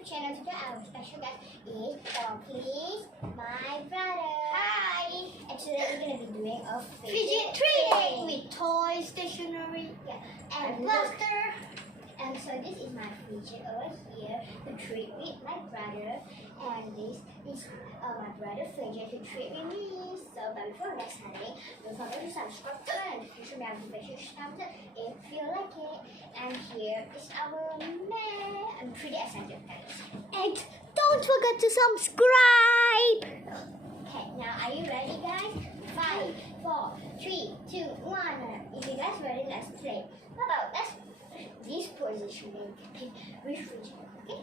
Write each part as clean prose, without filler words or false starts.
YouTube channel. Today our special guest is Please, my brother. Hi! And today we're going to be doing a fidget trading with toys, stationery, and plaster. And so this is my fidget over here to trade with my brother. And this is my brother fidget to trade with me. So but before we get started, don't forget to subscribe to and notification bell to started if you like it. And here is our man. I'm pretty excited, guys. And don't forget to subscribe. Okay, now are you ready, guys? 5, 4, 3, 2, 1. If you guys ready, let's play. How about this position and pick which fidget? Okay.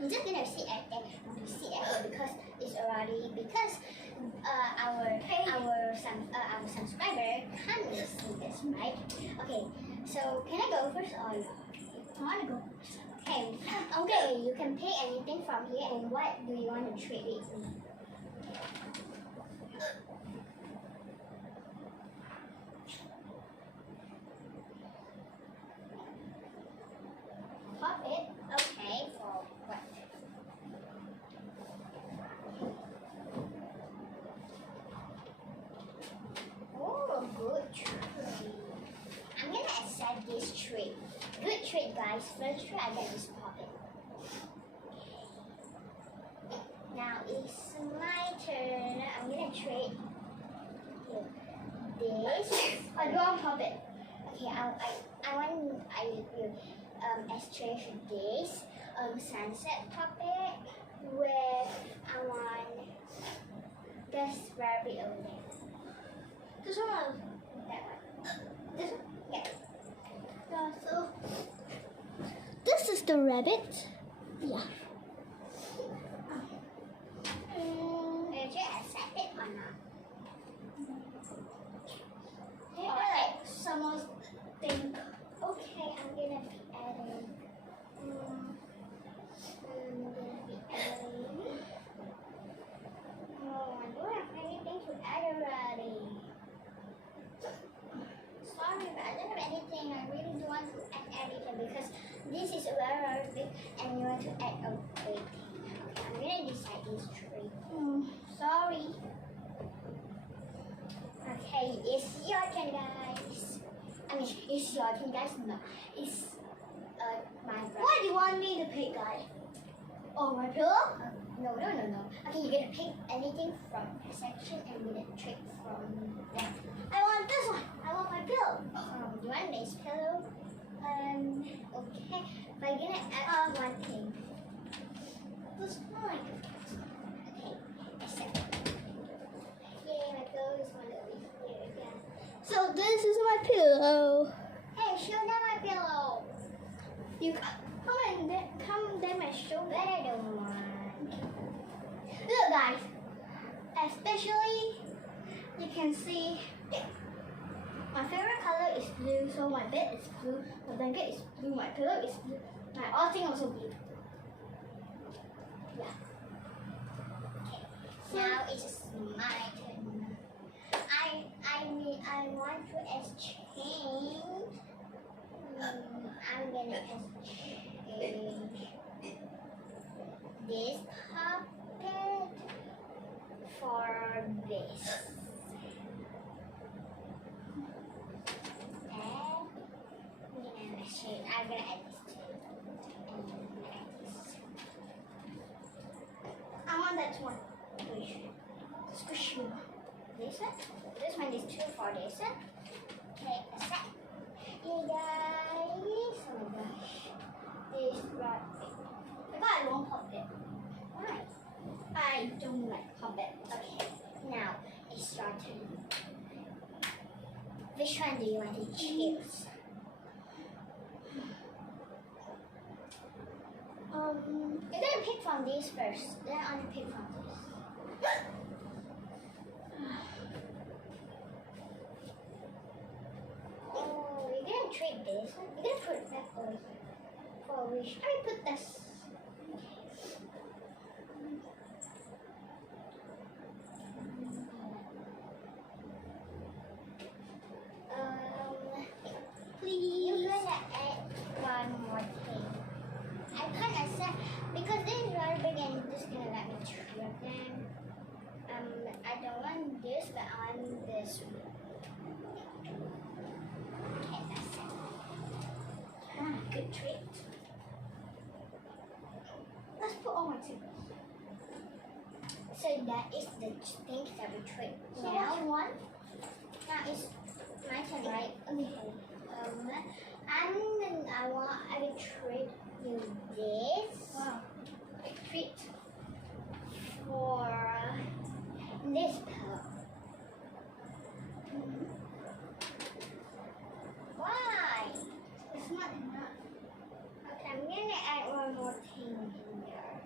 I'm just gonna sit at it because it's already our subscriber can't see this, right? Okay. So can I go first or you? I wanna go first. Okay, you can pick anything from here, and what do you want to trade with me? Pop it. Okay, for what? Oh, good trade. I'm gonna accept this trade. Good trade, guys. First trade, I get this puppet. Now it's my turn. I'm gonna trade this. I do want puppet. Okay, I will exchange this sunset puppet with I want this rabbit over there. This one, that one. This one, yeah. So this is the rabbit. Yeah. Did you accept it or not? Okay, someone think. Okay, I'm gonna be adding. Oh, I don't have anything to add already. Sorry, but I don't have anything. I really don't want to add anything because this is very big and you want to add a big thing. Okay, I'm gonna decide this tree. Sorry. Okay, it's your turn, guys. I mean, it's your turn, guys. No, it's my brother. What do you want me to pick, guys? Oh, my pillow? No. Okay, you're gonna pick anything from the section and we're gonna trade from that. I want this one. I want my pillow. Do you want this pillow? Okay. But I'm gonna add one thing. This one. Okay, accept. Yay, my pillow is one over here again. So this is my pillow. Hey, show them my pillow. You come them and show that I don't want. Look, guys. Especially, you can see my favorite color is blue, so my bed is blue, my blanket is blue, my pillow is blue, my all thing also blue. Yeah. Okay. Now it's my turn. I want to exchange. I'm gonna exchange this puppet for this. And I'm gonna add this too. And add this. I want that one. Squish you. This one? This one is 2 for this one. Okay, accept. Hey guys. Oh my gosh. This rabbit. Because I don't pop it. Why? I don't like pop it. Okay. Now it's your turn. Which one do you want to choose? You're gonna pick from these first. Then I'm gonna pick from this. Oh, you're gonna trade this. You're gonna put that over here. For which I put this. Please. You're gonna add one more thing. I can't accept sad because this is very big and it's just gonna let me trip them. I don't want this, but I want this one. Okay, that's it. Good treat. Let's put all my things. So that is the things that we trade. So now one. Now it's my turn, right? Okay. And I will trade you this. Wow. A treat for this pearl. Why? It's not enough. Okay, I'm gonna add one more thing in there.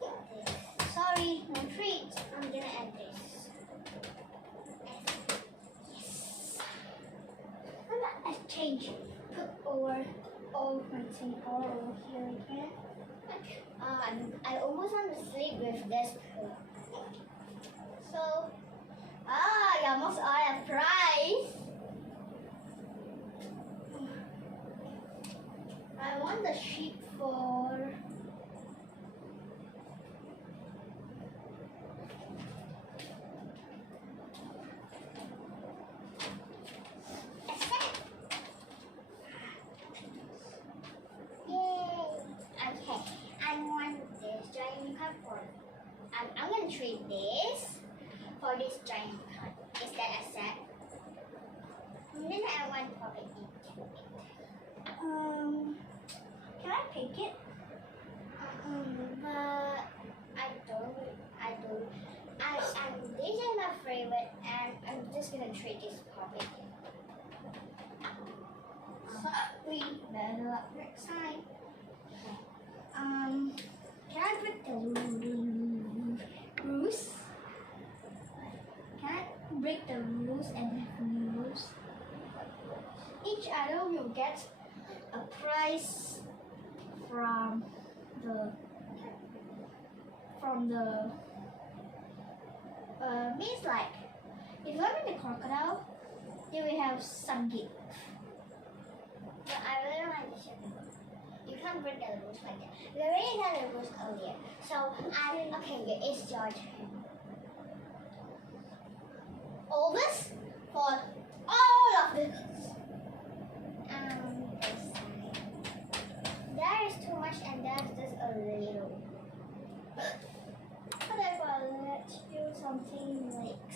This. Sorry, no treat. I'm gonna add this. Yes. I'm gonna exchange. Put over all my thing all over here again. I almost want to sleep with this pillow. So, you almost are a prize. I want the sheep for. I'm gonna trade this for this giant card. Is that a set? And then I want probably into it. Can I pick it? But this is my favorite, and I'm just gonna trade this puppet. Sorry, better luck next time. Can I break the rules? Can I break the rules and have rules? Each idol will get a prize from the means like if you are in the crocodile, you will have some gift. But I really like this. You can't break the rules like that. We already had the rules earlier. So okay, it's your turn. All this for all of this. This side. There is too much and there's just a little. But if I let you something like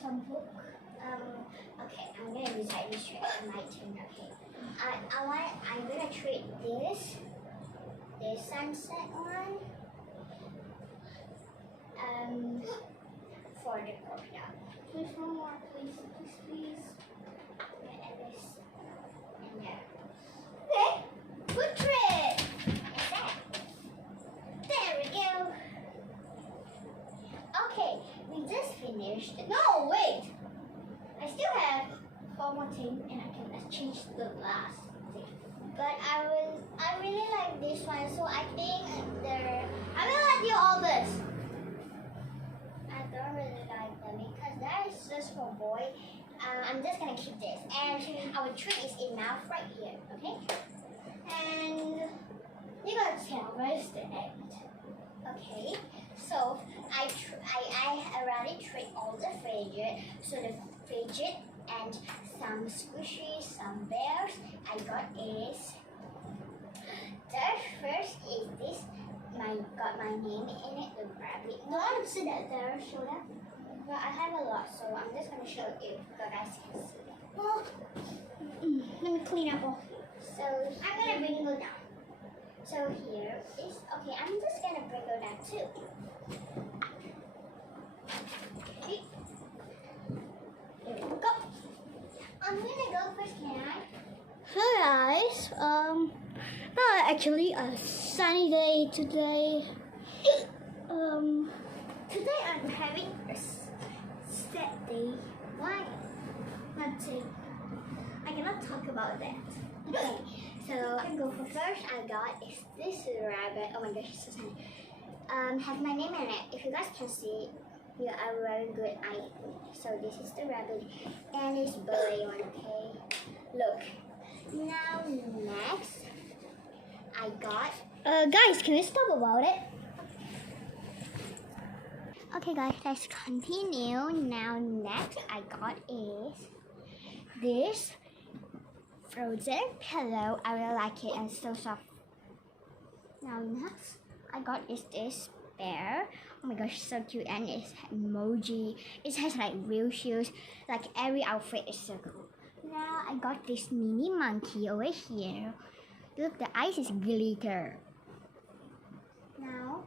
some book. Okay, I'm gonna decide this trade on my turn. Okay, I'm gonna trade this sunset one, for the crocodile. Please one more, please. And this, and there. Okay, good trade. There we go. Okay, we just finished. No, wait. I still have one more thing, and I can exchange the last thing. But I really like this one, so I think I will let you all this. I don't really like them because that is just for boy. I'm just gonna keep this, and our treat is enough right here, okay? And you're gonna tell where's the end. Okay, so I already tried all the fidget. So the fidget and some squishies, some bears. I got is the first is this. Got my name in it, the rabbit. No one see that there, show that. But I have a lot, so I'm just gonna show it if you guys can see it. Well, let me clean up all. So I'm gonna bring it down. So here is, okay, I'm just gonna bring it down too. Okay. Here we go. I'm gonna go first, can I? Hi guys, actually a sunny day today. Today I'm having a sad day. Why? Nothing. I cannot talk about that. Okay. So I go for first. I got is this rabbit. Oh my gosh, it's so funny. Has my name in it. If you guys can see, you are very good. So this is the rabbit, and it's blue one. Okay, look, Now next, I got. Guys, can we stop about it? Okay, guys, let's continue. Now next, I got is this frozen pillow. I really like it and so soft. Now next, I got is this bear. Oh my gosh, so cute, and it's emoji. It has like real shoes. Like every outfit is so cool. Now I got this mini monkey over here. Look, the eyes is glitter. Now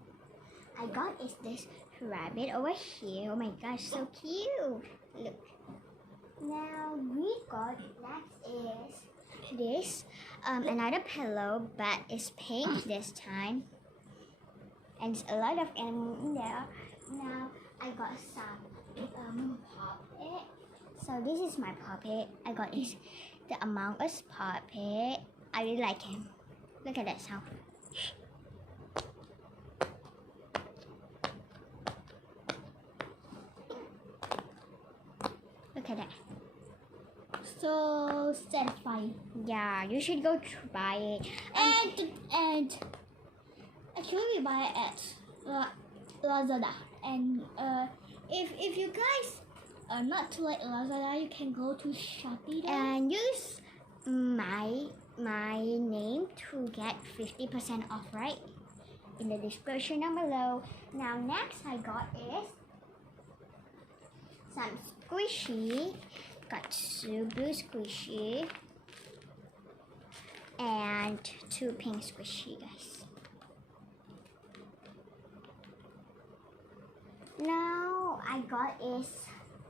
I got is this rabbit over here. Oh my gosh, so cute. Look. Now we got next is this another pillow, but it's pink this time. And there's a lot of animals in there. Now I got some puppet. So this is my puppet. I got this the Among Us puppet. I really like him. Look at that sound. Look at that. So satisfying. Yeah, you should go try it. And actually we buy it at Lazada. And if you guys are not to like Lazada, you can go to Shopee And use my name to get 50% off, right? In the description down below. Now next I got is some squishy. Got 2 blue squishy and 2 pink squishy, guys. Now I got is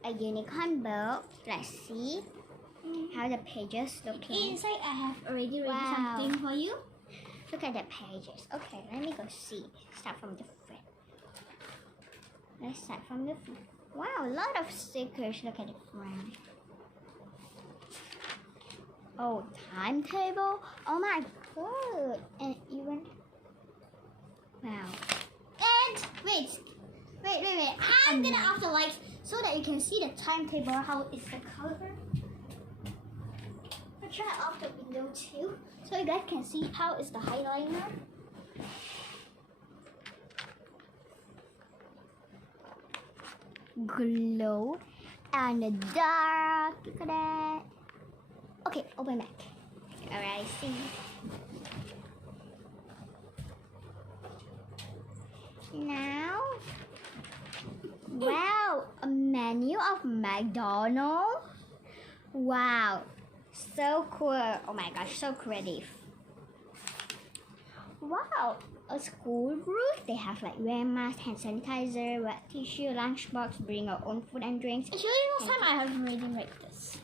a unicorn book. Let's see how the pages look like. Inside I have already read Wow. something for you. Look at the pages. Okay, let me go see. Start from the front. Let's start from the front. Wow, a lot of stickers. Look at the front. Oh, timetable. Oh my god. And even. Wow. And wait. I'm gonna off the lights so that you can see the timetable, how is the color. I'll try off the window too, so you guys can see how is the highlighter. Glow and dark. Look at that. Okay, open back. Alright, see. Now, wow, a menu of McDonald's. Wow, so cool. Oh my gosh, so creative. Wow, a school booth. They have like wear mask, hand sanitizer, wet tissue, lunchbox, bring your own food and drinks. Actually, last time I have reading like this.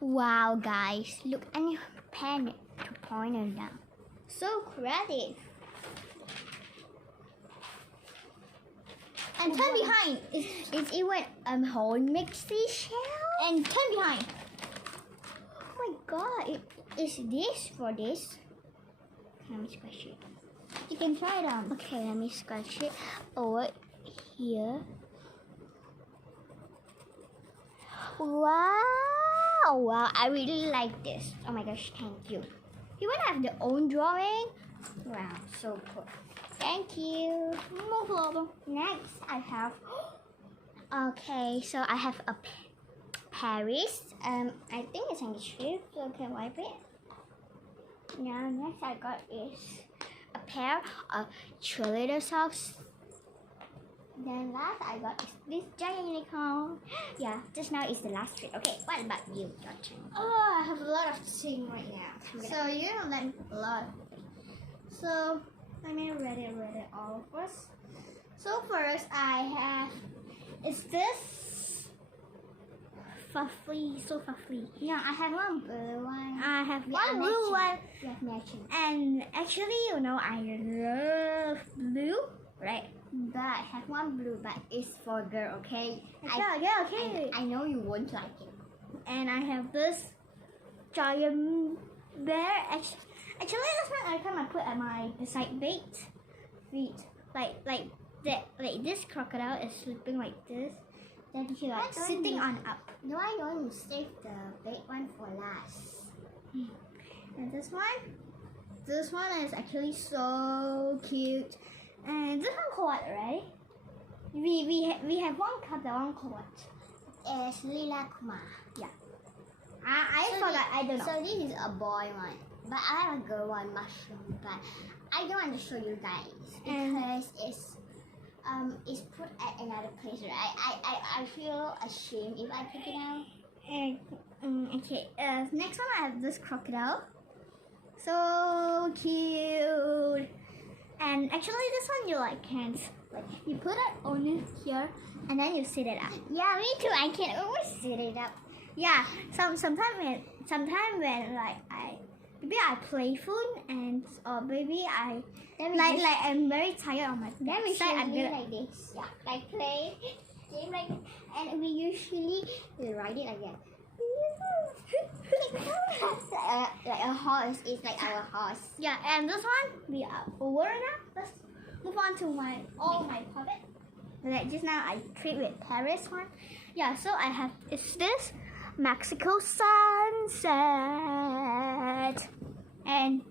Wow, guys, look, and you pen to point it down. So creative. And turn behind. It's even whole mixy shell. And turn behind. Oh my god, is this for this? Let me scratch it. You can try it on. Okay, let me scratch it over here. Wow, I really like this. Oh my gosh, thank you. You want to have their own drawing? Wow, so cool. Thank you. No problem. Next, I have. Okay, so I have a Paris. I think it's handkerchief, so I can wipe it. Now, next I got is a pair of cheerleader socks. Then last I got is this giant unicorn. Yeah, just now is the last trick. Okay, what about you, your turn? Oh, I have a lot of things right now. So you're gonna learn a lot. So let me read it all first. So first I have is this fluffy, so fluffy. No, I have one blue one. I have Yeah, one blue one. Yeah, matching. And actually, you know, I love blue, right? But I have one blue, but it's for girl, okay? Okay. I know you won't like it. And I have this giant bear. Actually, last time I put at my beside bait feet, like that, like this crocodile is sleeping like this. Then he like sitting on up. No, I don't save the big one for last. And this one is actually so cute. And this one called what, right? We have one card, that one called what? It's Lila Kumar. Yeah. I forgot, I don't know. So this is a boy one, but I have a girl one, mushroom. But I don't want to show you guys because it's put at another place, right? I feel ashamed if I take it out. Okay. Next one I have this crocodile. So cute. And actually, this one you can you put it on here and then you sit it up. Yeah, me too. I can always sit it up. Yeah. Sometimes when maybe I play phone and or maybe I'm very tired on my backside. I'm gonna like this. Yeah, like play game like this. And we usually ride it like that. Like a horse. It's like our horse. Yeah, and this one we are over now. Let's move on to all my puppet. Like just now I played with Paris one. Yeah, so I have this Mexico sunset. And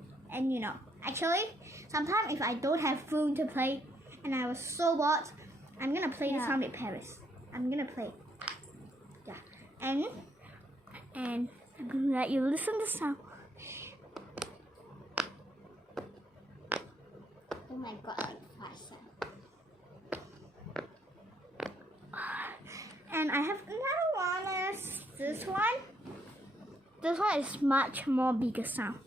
actually sometimes if I don't have phone to play and I was so bored, I'm gonna play this one with Paris. I'm gonna play. Yeah. And I'm gonna let you listen to sound. Oh my god, fast. And I have another one is this one. This one is much more bigger sound.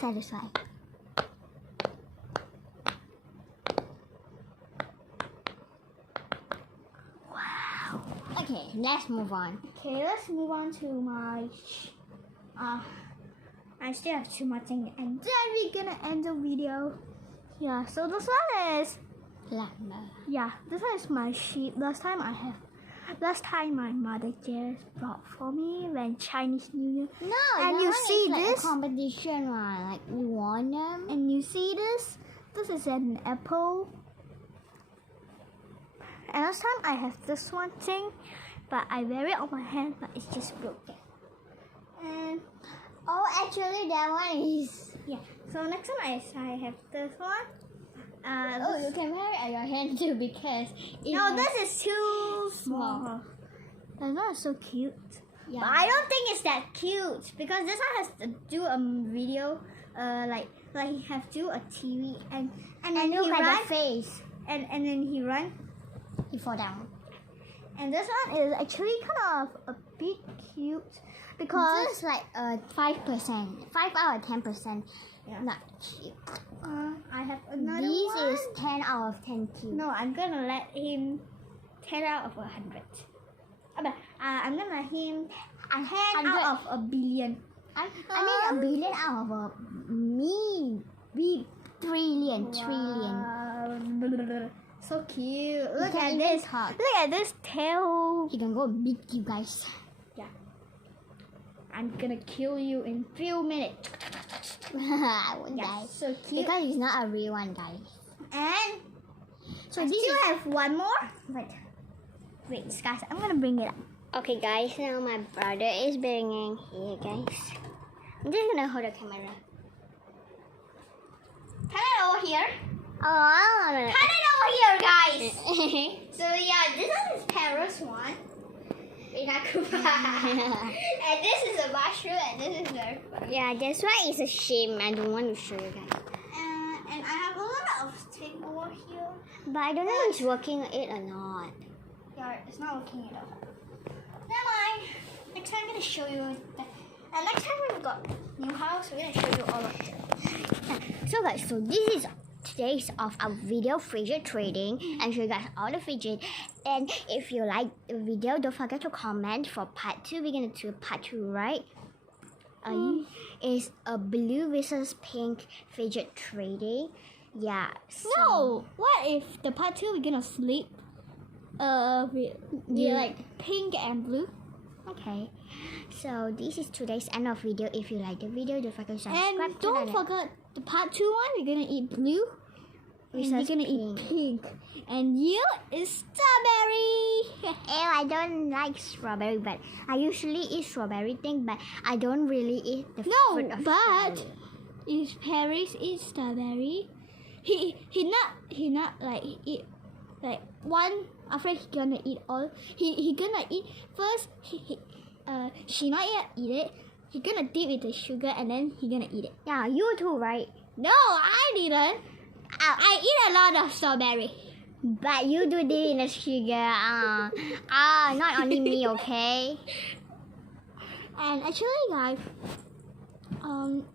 Satisfied. Wow. Okay, let's move on. Okay, let's move on to my I still have two more things and then we're gonna end the video. Yeah, so this one is Llama. Yeah, this one is my sheep. Last time my mother just brought for me when Chinese New Year. No, and you see like this a competition one, like we won them. And you see this? This is an apple. And last time I have this one thing, but I wear it on my hand, but it's just broken. And oh, actually that one is so next one I have this one. You can wear it on your hand too because this is too small. That one is so cute. Yeah. But I don't think it's that cute because this one has to do a video, like he have to do a TV and then look he at run the face. and then he run. He fall down. And this one is actually kind of a bit cute because this is like 5%, 5 out of 10%. Not cute. I have another This one. is 10 out of 10 cute. No, I'm gonna let him 10 out of 100. I'm gonna let him 10 out of a billion. I mean a billion out of a trillion. So cute. Look can at even this. talk. Look at this tail. He can go beat you guys. Yeah. I'm gonna kill you in few minutes. I won't die. So cute. Because he's not a real one, guys. And So I this still is have one more. Wait, guys, I'm gonna bring it up. okay, guys. Now my brother is bringing here, guys. I'm just gonna hold the camera. Turn it over here. Oh, Turn it over here, guys. So yeah, this one is Paris one. And this is a mushroom, and this is the yeah, that's why it's a shame. I don't want to show you guys. and I have a lot of thing over here. But I don't know if it's working it or not. Yeah, it's not working at all. Never mind. Next time I'm gonna show you. And next time we've got new house, we're gonna show you all of it. So guys, so this is today's of our video fidget trading and show you guys all the fidget. And if you like the video, don't forget to comment for part 2. We're gonna do part 2, right? Is a blue versus pink fidget trading. Yeah. So No, what if the part 2 we're gonna sleep? We're like pink and blue. okay. So this is today's end of video. If you like the video, don't forget to subscribe. And don't forget the part 2 one, we're gonna eat blue. And you're gonna eat pink. And you is strawberry. I don't like strawberry, but I usually eat strawberry thing, but I don't really eat the fruit of but strawberry. if Paris eats strawberry, he not like eat like one. After he gonna eat all. He gonna eat first. She not yet eat it. He gonna dip it with the sugar and then he gonna eat it. Yeah, you too, right? No, I didn't. I eat a lot of strawberry. But you do dip in the sugar. Not only me, okay? And actually, guys,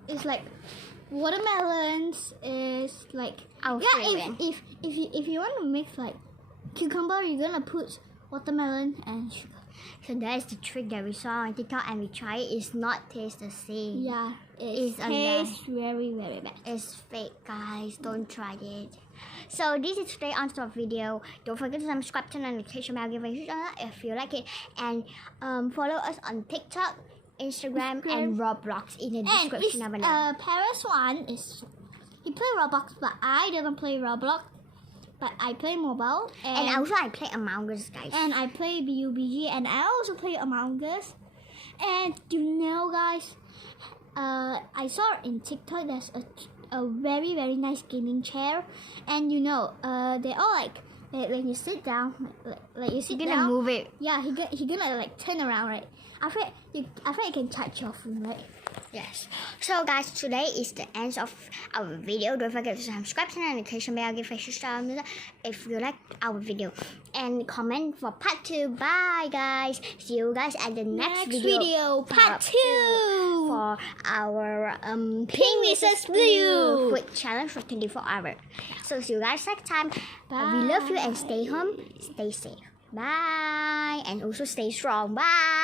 it's like watermelons is like Our favorite. if you want to mix like cucumber, you're gonna put watermelon and sugar. So that is the trick that we saw on TikTok and we tried it. It's not taste the same. Yeah, It's it a tastes very very bad. It's fake, guys. Don't try it. So this is today on our video. Don't forget to subscribe to the notification bell, give it a shot if you like it, and follow us on TikTok, Instagram, and Roblox in the description of below. Paris one is he play Roblox, but I didn't play Roblox. But I play mobile And also I play Among Us, guys. and I play BUBG, and I also play Among Us. And you know, guys, I saw in TikTok there's a very very nice gaming chair, and you know, they all like when you sit down, like you sit You're gonna down. move it. Yeah, he gonna like turn around, right? After you can charge your phone, right? Yes. So guys, today is the end of our video. Don't forget to subscribe to the notification bell, give a star if you like our video, and comment for part 2. Bye guys. See you guys at the next video, part 2 for our Pink vs Blue food challenge for 24 hours. So see you guys next time. We love you and stay home, stay safe. Bye, and also stay strong. Bye.